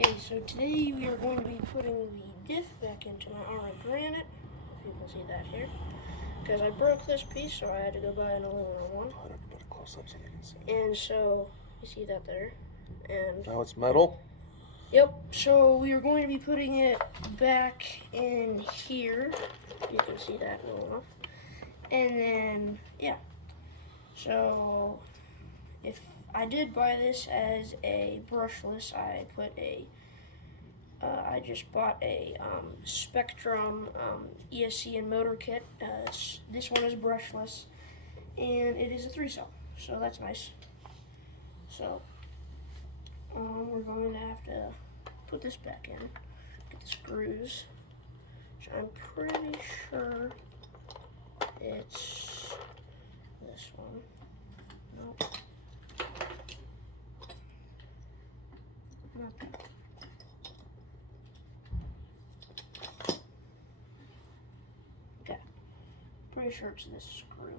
Okay, so today we are going to be putting the diff back into my Armma Granite, if you can see that here, because I broke this piece, so I had to go buy an aluminum one. Put it close up so you can see. And so, you see that there, and now it's metal? Yep, so we are going to be putting it back in here, you can see that well enough, and then, yeah, so if I did buy this as a brushless, I just bought a Spectrum ESC and motor kit. This one is brushless, and it is a 3-cell, so that's nice. So we're going to have to put this back in, get the screws, which I'm pretty sure it's this one. Nope. Not that. Okay. Pretty sure it's this screw.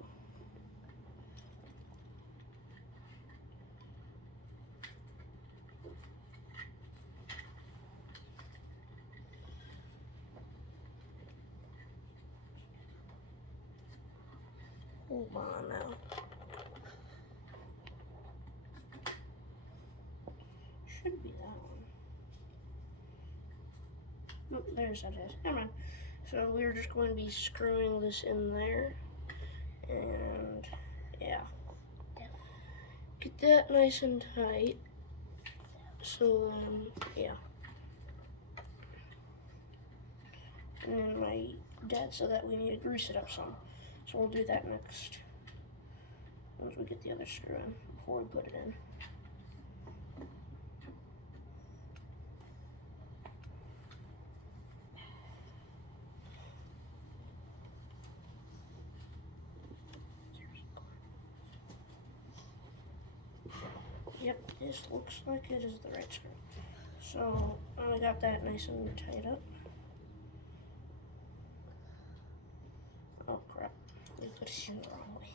Hold on now. Should be that one. Nope, there's that is. Never mind. So we're just going to be screwing this in there, and yeah, get that nice and tight. So yeah, and then my dad said that we need to grease it up some, so we'll do that next once we get the other screw in before we put it in. Yep, this looks like it is the right screw. So I got that nice and tight up. Oh crap, we put it in the wrong way.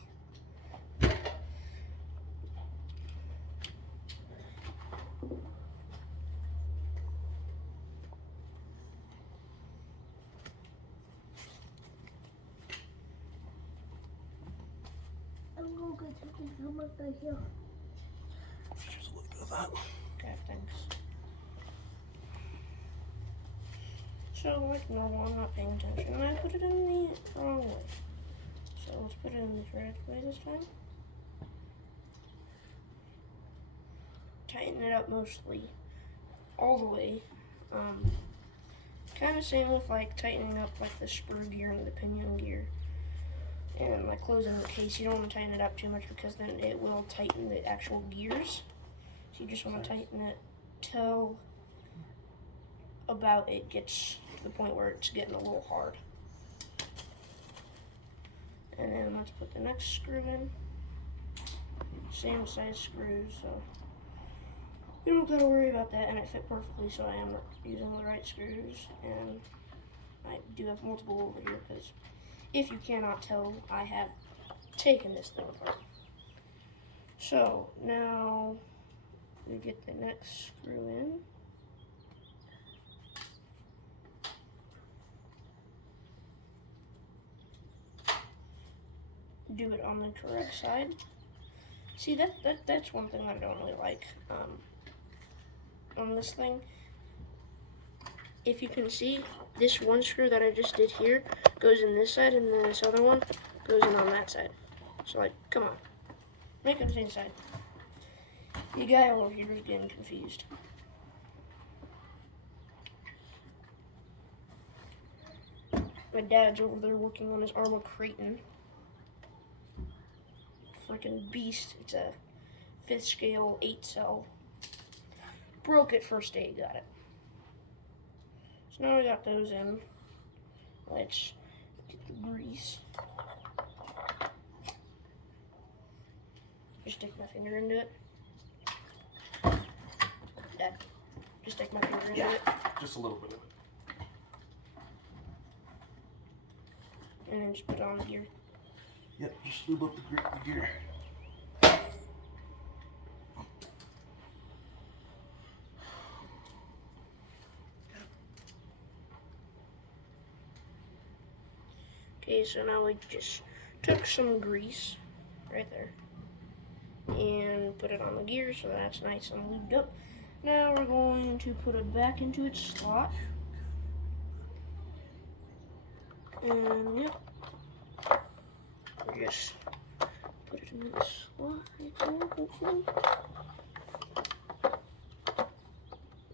I'm going to take some of the hill. Just a little bit of that. Okay, thanks. So like normal, I'm not paying attention, and I put it in the wrong way. So let's put it in the correct way this time. Tighten it up mostly all the way. Kind of same with like tightening up like the spur gear and the pinion gear. And like closing the case, you don't want to tighten it up too much because then it will tighten the actual gears. So you just want to tighten it till about it gets to the point where it's getting a little hard. And then let's put the next screw in. Same size screws, so you don't gotta worry about that, and it fit perfectly, so I am using the right screws. And I do have multiple over here because if you cannot tell, I have taken this thing apart. So now we get the next screw in. Do it on the correct side. See, that's one thing I don't really like on this thing. If you can see, this one screw that I just did here goes in this side, and then this other one goes in on that side. So like, come on, make them same side. The guy over here is getting confused. My dad's over there working on his Arrma Granite. Freaking beast. It's a 5th scale 8-cell. Broke it first day he got it. So now we got those in. Let's get the grease. Just stick my finger into it. Dad, just stick my finger into it. Just a little bit of it. And then just put it on the gear. Yep, just lube up the gear. Okay, so now we just took some grease right there and put it on the gear so that's nice and lubed up. Now we're going to put it back into its slot. And yep, just put it in the slot right there, hopefully.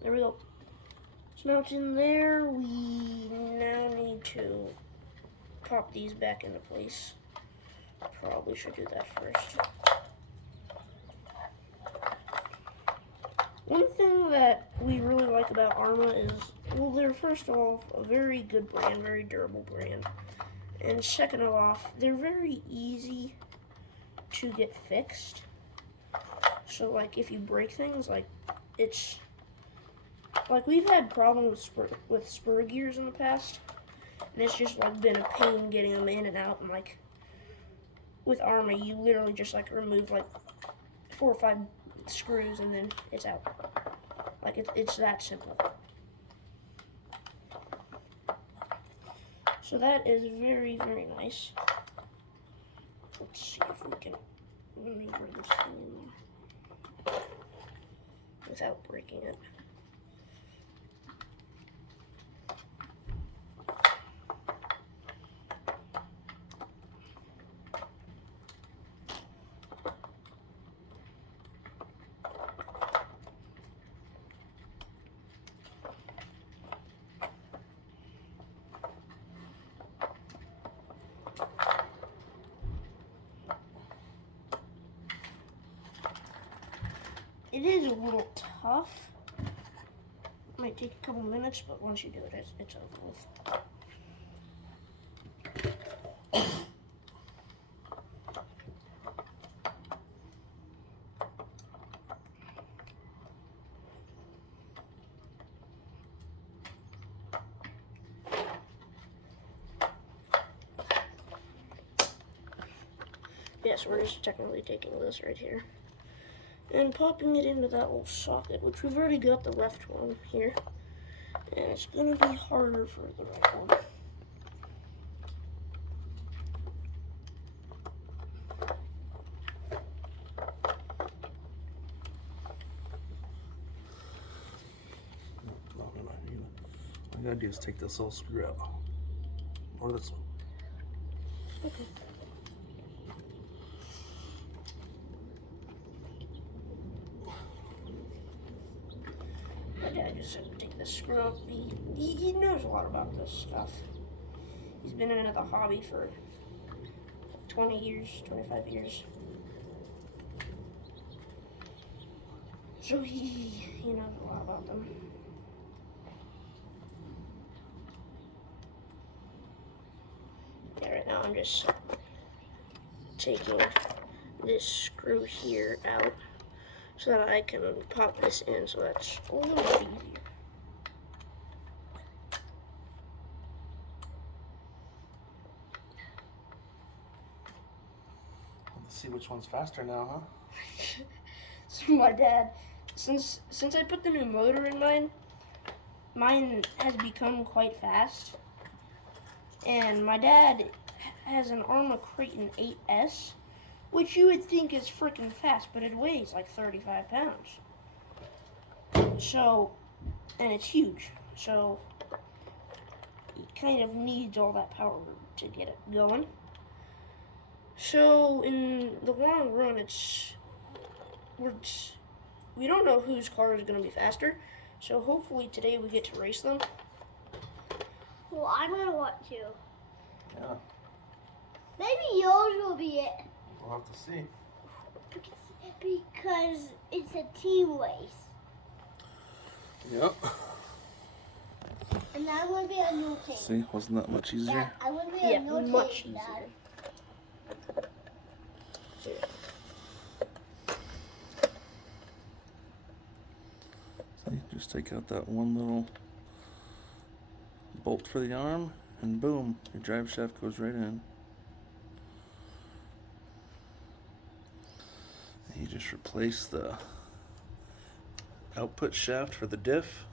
There we go. So now it's in there, we now need to pop these back into place. Probably should do that first. One thing that we really like about Arrma is, well, they're first of all a very good brand, very durable brand. And second of all, they're very easy to get fixed. So like if you break things, like it's, like we've had problems with spur gears in the past. And it's just like been a pain getting them in and out, and like with Arrma, you literally just like remove like 4 or 5 screws and then it's out. Like it's that simple. So that is very, very nice. Let's see if we can maneuver this thing in there without breaking it. It is a little tough. It might take a couple minutes, but once you do it, it's over with. Yes, we're just technically taking this right here and popping it into that little socket, which we've already got the left one here, and it's going to be harder for the right one. No. All you gotta do is take this little screw out. Or this one. Okay. My dad just said to take this screw out. He knows a lot about this stuff. He's been into the hobby for 20 years, 25 years. So he knows a lot about them. Yeah, right now I'm just taking this screw here out so that I can pop this in, so that's a little bit easier. Let's see which one's faster now, huh? So my dad, since I put the new motor in mine has become quite fast. And my dad has an Arrma Granite 8S, which you would think is freaking fast, but it weighs like 35 pounds. So, and it's huge. So, it kind of needs all that power to get it going. So, in the long run, we don't know whose car is going to be faster. So, hopefully today we get to race them. Well, I'm gonna want to. Yeah. Maybe yours will be it. We'll have to see. Because it's a team race. Yep. And I want to be a new team. See, wasn't that much easier? Yeah, I want to be a new much team, easier. Dad. See, just take out that one little bolt for the arm, and boom, your drive shaft goes right in. And you just replace the output shaft for the diff.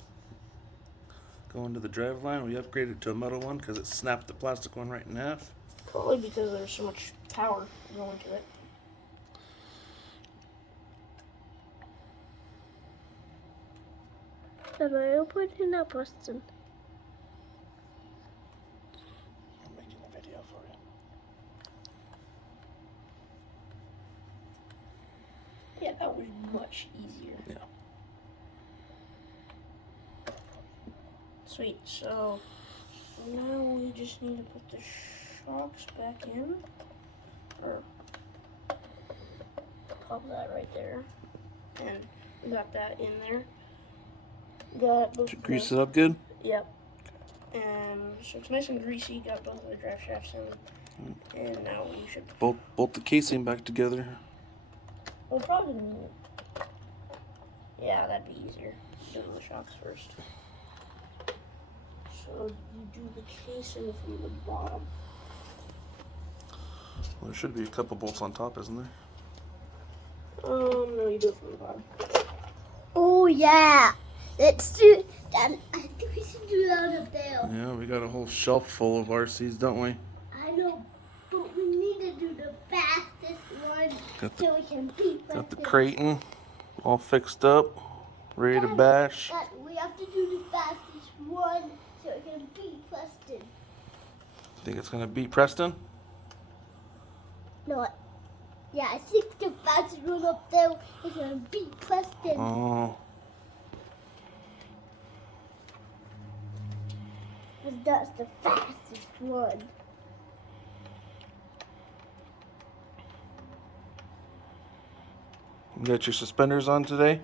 Go into the drive line. We upgraded it to a metal one because it snapped the plastic one right in half. Probably because there's so much power going to it. Am I opening up, Austin? I'm making a video for you. Yeah, that was much easier. Yeah. Sweet, so now we just need to put the shocks back in. Or pop that right there. And we got that in there. Got both. Did you grease it up good? Yep. And so it's nice and greasy. Got both of the drive shafts in. And now we should. Bolt the casing back together. We'll probably need. Yeah, that'd be easier. Doing the shocks first. So you do the casing from the bottom. Well, there should be a couple bolts on top, isn't there? No, you do it from the bottom. Oh yeah. Let's do that. I think we should do that up there. Yeah, we got a whole shelf full of RCs, don't we? I know, but we need to do the fastest one so we can beat Got the Preston. Creighton all fixed up, ready to bash. Dad, we have to do the fastest one so we can beat Preston. Think it's gonna beat Preston? No, yeah, I think the fastest one up there is gonna beat Preston. Oh, Because that's the fastest one. you got your suspenders on today?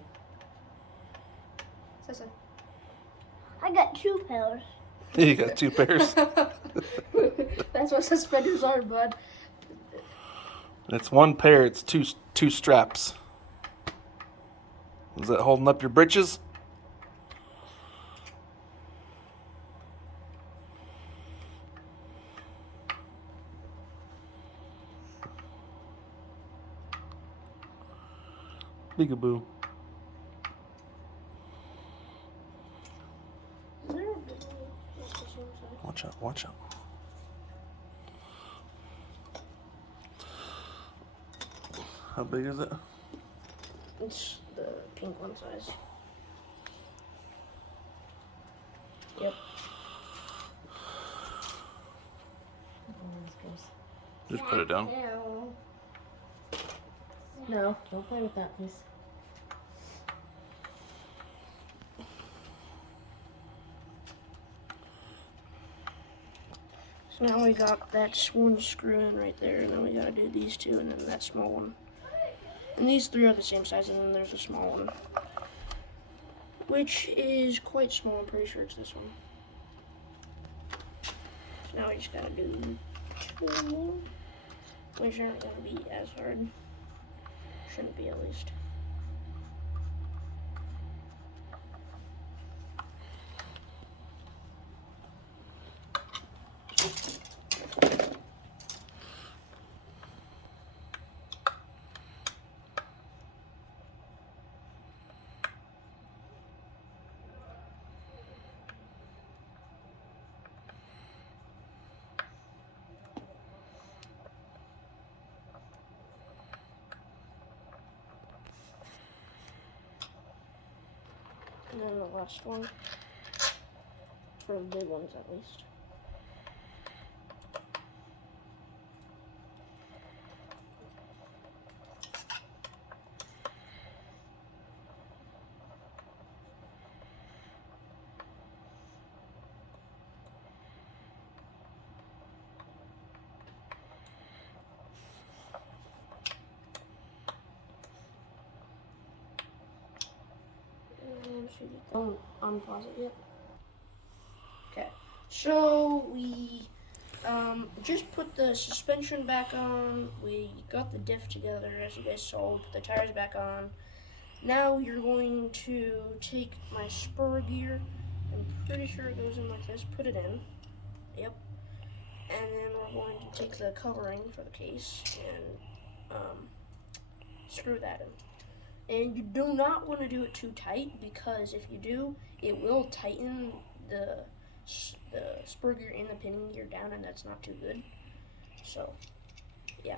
I got 2 pairs. You got 2 pairs. That's what suspenders are, bud. It's 1 pair. It's two straps. Is that holding up your britches? Beegaboo. Watch out, watch out. How big is it? It's the pink one size. Yep. Just put it down. No, don't play with that, please. So now we got that one screw in right there, and then we gotta do these 2, and then that small one. And these 3 are the same size, and then there's a small one, which is quite small. I'm pretty sure it's this one. So now we just gotta do 2 more, which aren't gonna be as hard. Shouldn't be, at least. And then the last one, for the big ones at least. Don't unpause it yet. Okay, so we just put the suspension back on. We got the diff together, as you guys saw. We put the tires back on. Now you're going to take my spur gear. I'm pretty sure it goes in like this. Put it in. Yep. And then we're going to take the covering for the case and screw that in. And you do not want to do it too tight, because if you do, it will tighten the spur gear and the pinning gear down, and that's not too good. So, yeah.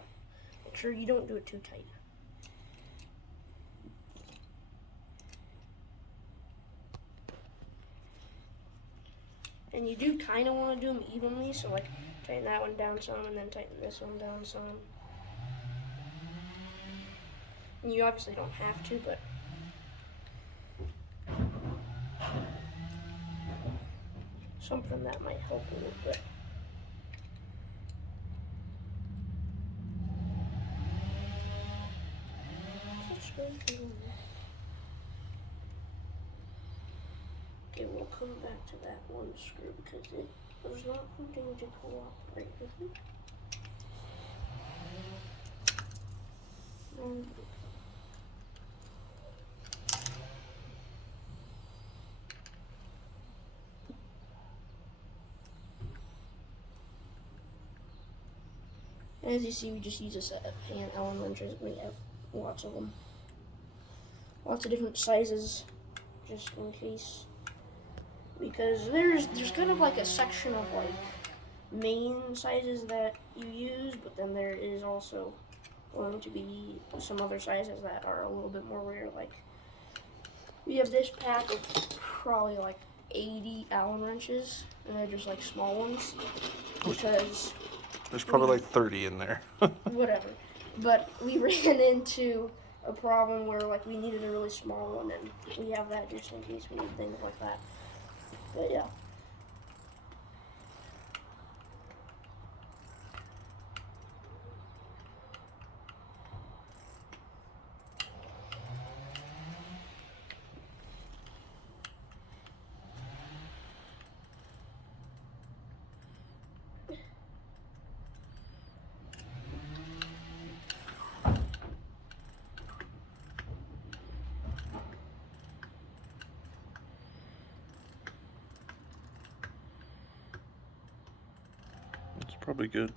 Make sure you don't do it too tight. And you do kind of want to do them evenly, so like tighten that one down some and then tighten this one down some. And you obviously don't have to, but something that might help a little bit. Okay, we'll come back to that one screw because it was not wanting to cooperate with me. And as you see, we just use a set of hand Allen wrenches. We have lots of them. Lots of different sizes, just in case. Because there's kind of like a section of like main sizes that you use, but then there is also going to be some other sizes that are a little bit more rare. Like we have this pack of probably like 80 Allen wrenches, and they're just like small ones because There's probably like 30 in there. whatever. But we ran into a problem where like we needed a really small one, and we have that just in case we need things like that. But yeah. It's probably good.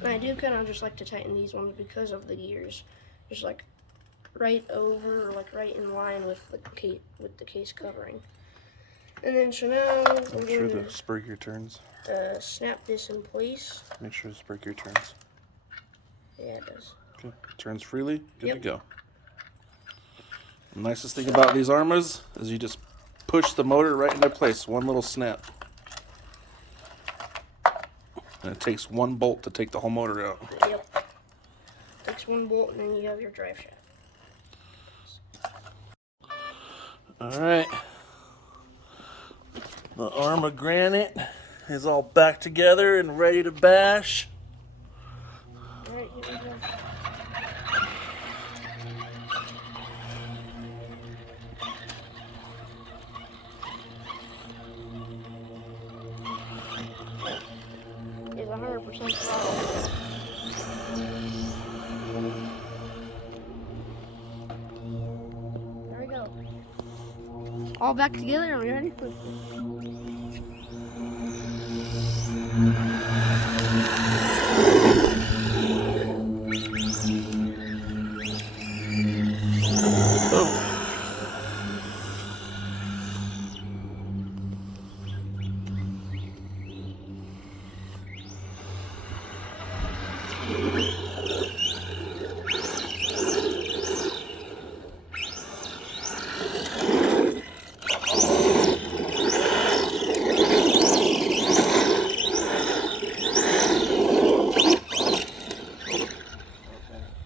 And I do kind of just like to tighten these ones because of the gears, just like right over, or like right in line with the case covering. And then so now we're Make sure going the spur gear turns. to snap this in place. Make sure the spur gear turns. Yeah, it does. Okay. Turns freely. Good Yep. to go. The nicest thing about these Arrmas is you just push the motor right into place. One little snap. And it takes one bolt to take the whole motor out. Yep. Takes one bolt and then you have your drive shaft. Alright. The Arrma Granite is all back together and ready to bash. Alright, here we go. Is 100% throttle. There we go. All back together. Are we ready for